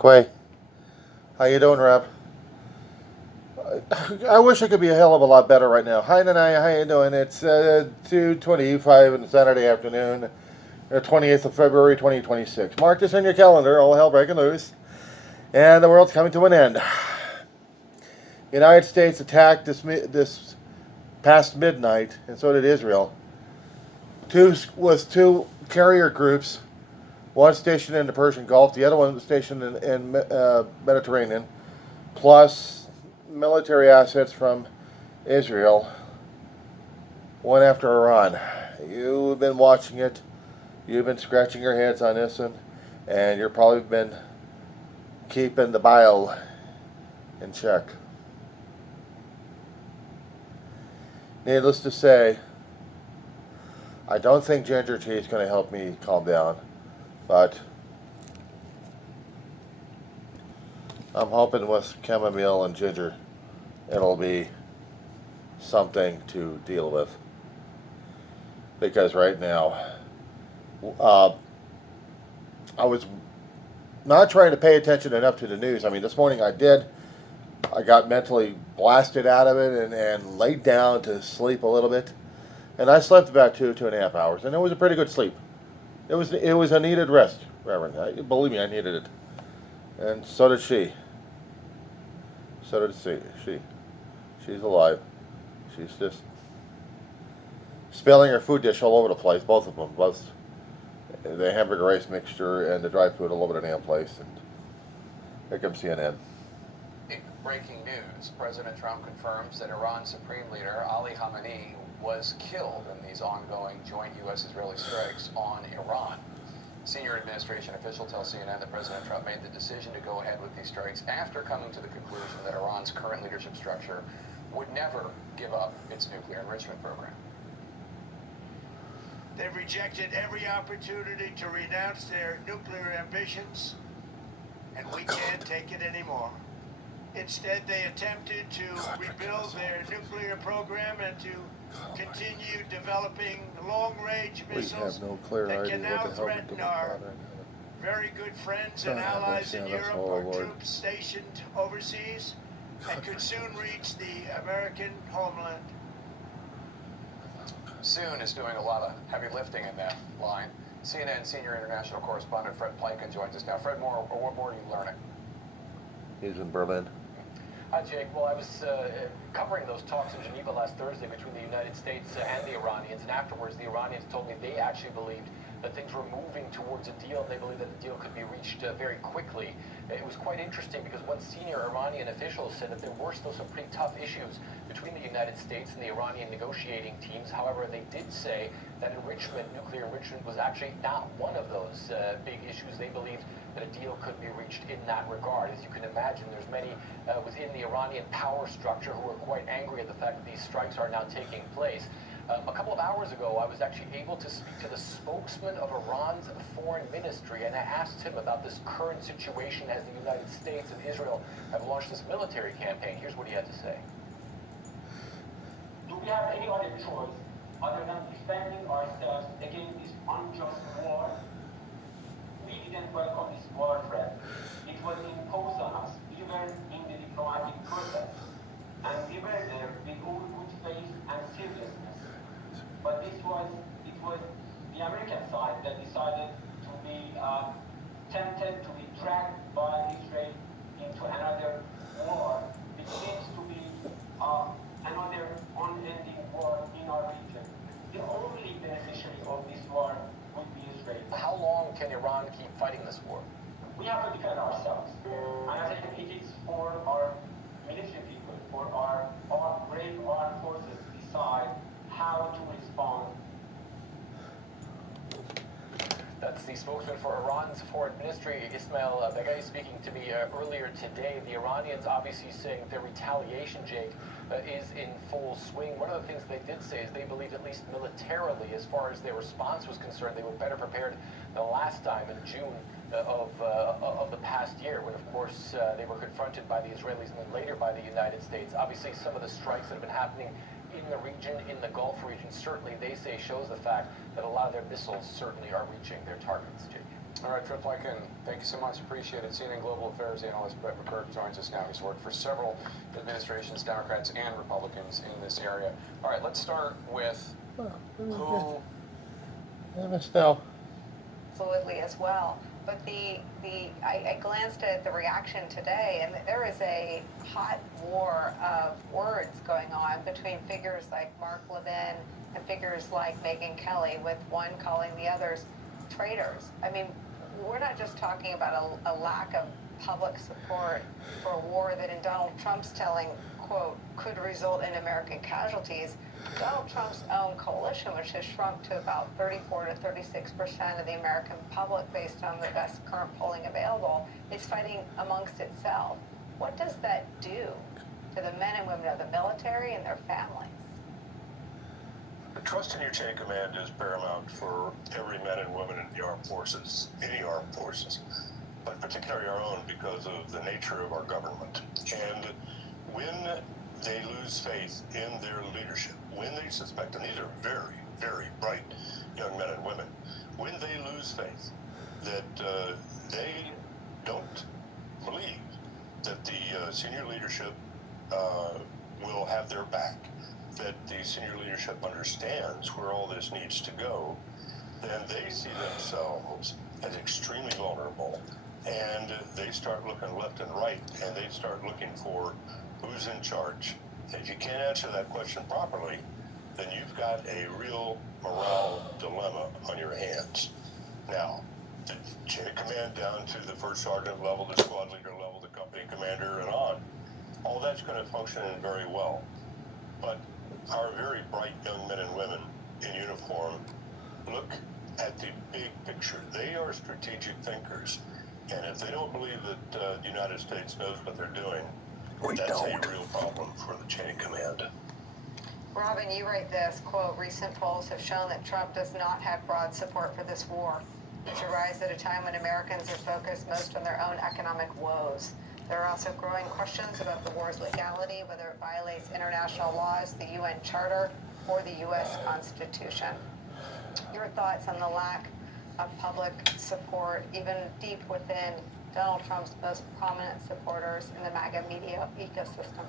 Quay, how you doing, Rob? I wish I could be a hell of a lot better right now. Hi, Nanai, how you doing? It's 2:25 on Saturday afternoon, the 20th of February, 2026. Mark this on your calendar. All hell breaking loose, and the world's coming to an end. The United States attacked this past midnight, and so did Israel. Two carrier groups, one stationed in the Persian Gulf, the other one was stationed in Mediterranean, plus military assets from Israel, one after Iran. You've been watching it. You've been scratching your heads on this one, and you've probably been keeping the bile in check. Needless to say, I don't think ginger tea is going to help me calm down, but I'm hoping with chamomile and ginger it'll be something to deal with. Because right now, I was not trying to pay attention enough to the news. I mean, this morning I did. I got mentally blasted out of it and laid down to sleep a little bit. And I slept about 2.5 hours, and it was a pretty good sleep. It was a needed rest, Reverend. Believe me, I needed it. And so did she. So did she. She's alive. She's just spilling her food dish all over the place, both of them. Both the hamburger rice mixture and the dry food all over the damn place. And here comes CNN. Breaking news. President Trump confirms that Iran's Supreme Leader Ali Khamenei was killed in these ongoing joint U.S.-Israeli strikes on Iran. Senior administration official tells CNN that President Trump made the decision to go ahead with these strikes after coming to the conclusion that Iran's current leadership structure would never give up its nuclear enrichment program. They've rejected every opportunity to renounce their nuclear ambitions, and we can't take it anymore. Instead, they attempted to rebuild their nuclear program and to continue developing long-range missiles that can now threaten our very good friends and allies in Europe, our troops stationed overseas, and could soon reach the American homeland. Soon is doing a lot of heavy lifting in that line. CNN senior international correspondent Fred Plankin joins us now. Fred, what more are you learning? He's in Berlin. Hi, Jake. Well, I was covering those talks in Geneva last Thursday between the United States and the Iranians, and afterwards the Iranians told me they actually believed that things were moving towards a deal, and they believed that the deal could be reached very quickly. It was quite interesting because one senior Iranian official said that there were still some pretty tough issues between the United States and the Iranian negotiating teams. However, they did say that nuclear enrichment, was actually not one of those big issues. They believed that a deal could be reached in that regard. As you can imagine, there's many within the Iranian power structure who are quite angry at the fact that these strikes are now taking place. A couple of hours ago, I was actually able to speak to the spokesman of Iran's foreign ministry, and I asked him about this current situation as the United States and Israel have launched this military campaign. Here's what he had to say. Do we have any other choice other than defending ourselves against this unjust war? We didn't welcome this war threat. It was imposed on us. We were in the diplomatic process, and we were there with all good faith and seriousness. But it was the American side that decided to be tempted to be dragged by Israel into another war, which seems to be another unending war in our region. The only beneficiary of this war would be Israel. How long can Iran keep fighting this war? We have to defend ourselves. And I think it is for our military people, for our brave armed forces to decide how to respond. That's the spokesman for Iran's foreign ministry, Ismail Baghai, speaking to me earlier today. The Iranians obviously saying their retaliation, Jake, is in full swing. One of the things they did say is they believe, at least militarily, as far as their response was concerned, they were better prepared than last time in June of the past year, when, of course, they were confronted by the Israelis and then later by the United States. Obviously, some of the strikes that have been happening in the region, in the Gulf region, certainly, they say, shows the fact that a lot of their missiles certainly are reaching their targets, Jake. All right, Trip Lycan, thank you so much. Appreciate it. CNN Global Affairs analyst Brett McCurk joins us now. He's worked for several administrations, Democrats and Republicans in this area. All right, let's start with who. Still. Fluidly as well. But I glanced at the reaction today, and there is a hot war of words going on between figures like Mark Levin and figures like Megyn Kelly, with one calling the others traitors. I mean, we're not just talking about a lack of public support for a war that, in Donald Trump's telling, quote, could result in American casualties. Donald Trump's own coalition, which has shrunk to about 34 to 36% of the American public based on the best current polling available, is fighting amongst itself. What does that do to the men and women of the military and their families? The trust in your chain of command is paramount for every man and woman in the armed forces, any armed forces, but particularly our own because of the nature of our government. And when they lose faith in their leadership, when they suspect, and these are very, very bright young men and women, when they lose faith that they don't believe that the senior leadership will have their back, that the senior leadership understands where all this needs to go, then they see themselves as extremely vulnerable, and they start looking left and right, and they start looking for who's in charge. And if you can't answer that question properly, then you've got a real morale dilemma on your hands. Now, the chain of command down to the first sergeant level, the squad leader level, the company commander, and on, all that's going to function very well. But our very bright young men and women in uniform look at the big picture. They are strategic thinkers. And if they don't believe that the United States knows what they're doing, that's a real problem for the chain of command. Robin, you write this, quote, recent polls have shown that Trump does not have broad support for this war, which arrives at a time when Americans are focused most on their own economic woes. There are also growing questions about the war's legality, whether it violates international laws, the UN Charter, or the U.S. Constitution. Your thoughts on the lack of public support, even deep within Donald Trump's most prominent supporters in the MAGA media ecosystem?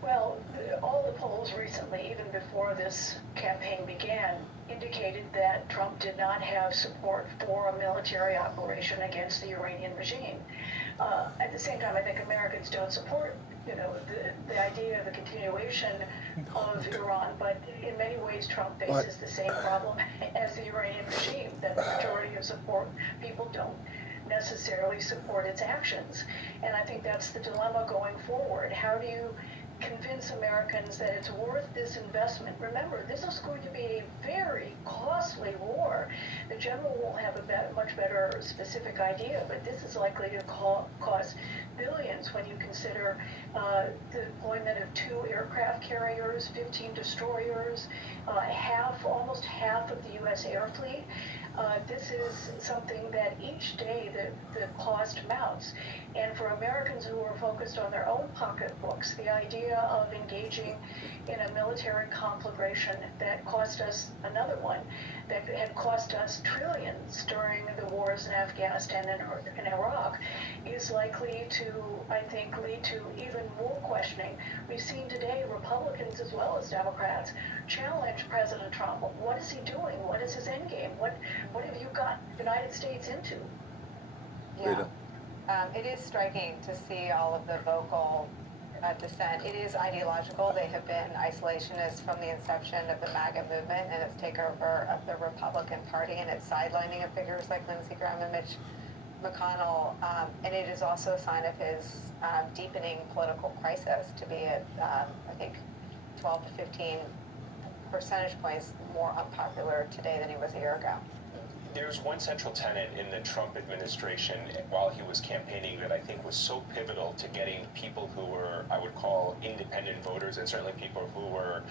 Well, all the polls recently, even before this campaign began, indicated that Trump did not have support for a military operation against the Iranian regime. At the same time, I think Americans don't support, the idea of the continuation of Iran, but in many ways Trump faces the same problem as the Iranian regime, that the majority of people don't necessarily support its actions. And I think that's the dilemma going forward. How do you convince Americans that it's worth this investment? Remember, this is going to be a very costly war. The general will have a much better specific idea, but this is likely to cost billions when you consider the deployment of 2 aircraft carriers, 15 destroyers, almost half of the U.S. air fleet. This is something that each day the cost mounts. And for Americans who are focused on their own pocketbooks, the idea of engaging in a military conflagration that cost us another one, that had cost us trillions during the wars in Afghanistan and Iraq, is likely to, I think, lead to even more questioning. We've seen today Republicans as well as Democrats challenge President Trump. What is he doing? What is his end game? What have you got the United States into? Yeah. It is striking to see all of the vocal dissent. It is ideological. They have been isolationists from the inception of the MAGA movement and its takeover of the Republican Party and its sidelining of figures like Lindsey Graham and Mitch McConnell. And it is also a sign of his deepening political crisis to be at, I think, 12 to 15 percentage points more unpopular today than he was a year ago. There's one central tenet in the Trump administration while he was campaigning that I think was so pivotal to getting people who were, I would call, independent voters, and certainly people who were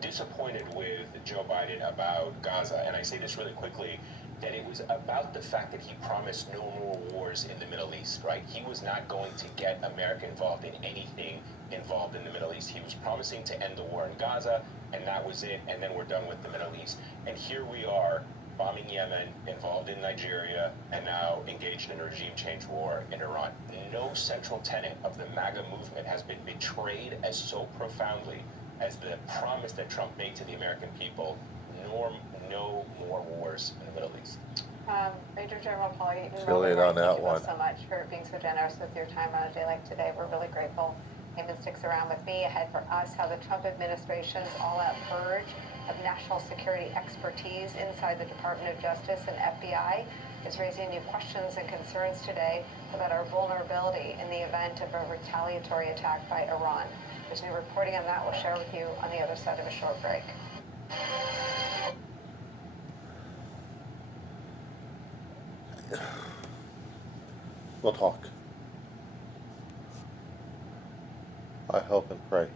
disappointed with Joe Biden about Gaza. And I say this really quickly, that it was about the fact that he promised no more wars in the Middle East, right? He was not going to get America involved in anything involved in the Middle East. He was promising to end the war in Gaza, and that was it, and then we're done with the Middle East. And here we are, bombing Yemen, involved in Nigeria, and now engaged in a regime change war in Iran. No central tenet of the MAGA movement has been betrayed as so profoundly as the promise that Trump made to the American people, no more wars in the Middle East. Major General Paul Eaton, Fill in on that thank you one. both so much for being so generous with your time on a day like today. We're really grateful. Heyman sticks around with me. Ahead for us, how the Trump administration's all-out purge of national security expertise inside the Department of Justice and FBI is raising new questions and concerns today about our vulnerability in the event of a retaliatory attack by Iran. There's new reporting on that we'll share with you on the other side of a short break. We'll talk. I hope and pray.